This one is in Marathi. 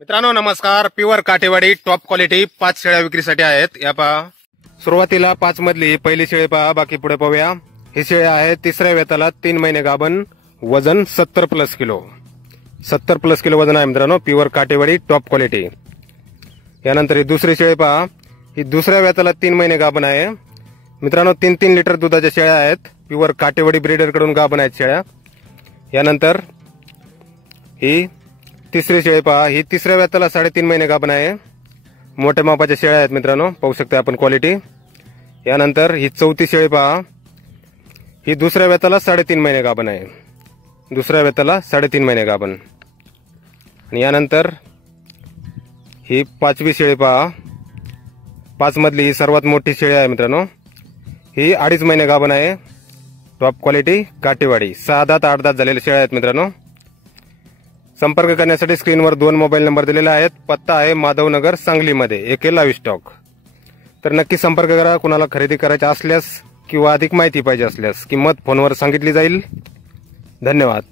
मित्रांनो नमस्कार. प्युअर काटेवाडी टॉप क्वालिटी 5 शेळ्या विक्रीसाठी आहेत. या पहा, सुरुवातीला 5 मधली पहिली शेळी पहा, बाकी पुढे पाहूया. ही शेळी आहे तिसऱ्या वेताला 3 महिने गाभण, वजन 70+ किलो. 70+ किलो वजन आहे मित्रांनो, प्युअर काटेवाडी टॉप क्वालिटी. यानंतर ही दुसरी शेळी पहा, ही दुसऱ्या वेताला 3 महिने गाभण आहे मित्रांनो. 3-3 लिटर दुधाच्या शेळ्या आहेत, प्युअर काटेवाडी ब्रीडर कडून गाभण आहेत शेळ्या. यानंतर ही तिसरी शेळी पहा, ही तिसऱ्या वेताला 3.5 महिने गाभण आहे. मोठ्या मापाच्या शेळ्या आहेत मित्रांनो, पाहू शकता आपण क्वालिटी. यानंतर ही चौथी शेळी पहा, ही दुसऱ्या वेताला 3.5 महिने गाभण आहे. दुसऱ्या वेताला 3.5 महिने गाभण. आणि यानंतर ही 5वी शेळी पहा, 5 मधली ही सर्वात मोठी शेळी आहे मित्रांनो. ही 2.5 महिने गाभण आहे, टॉप क्वालिटी काटेवाडी. 6 दात 8 दात झालेल्या शेळ्या आहेत मित्रांनो. संपर्क करण्यासाठी स्क्रीनवर 2 मोबाईल नंबर दिलेले आहेत. पत्ता आहे माधवनगर सांगलीमध्ये, AK लाईव्ह स्टॉक. तर नक्की संपर्क करा. कुणाला खरेदी करायची असल्यास किंवा अधिक माहिती पाहिजे असल्यास किंमत फोनवर सांगितली जाईल. धन्यवाद.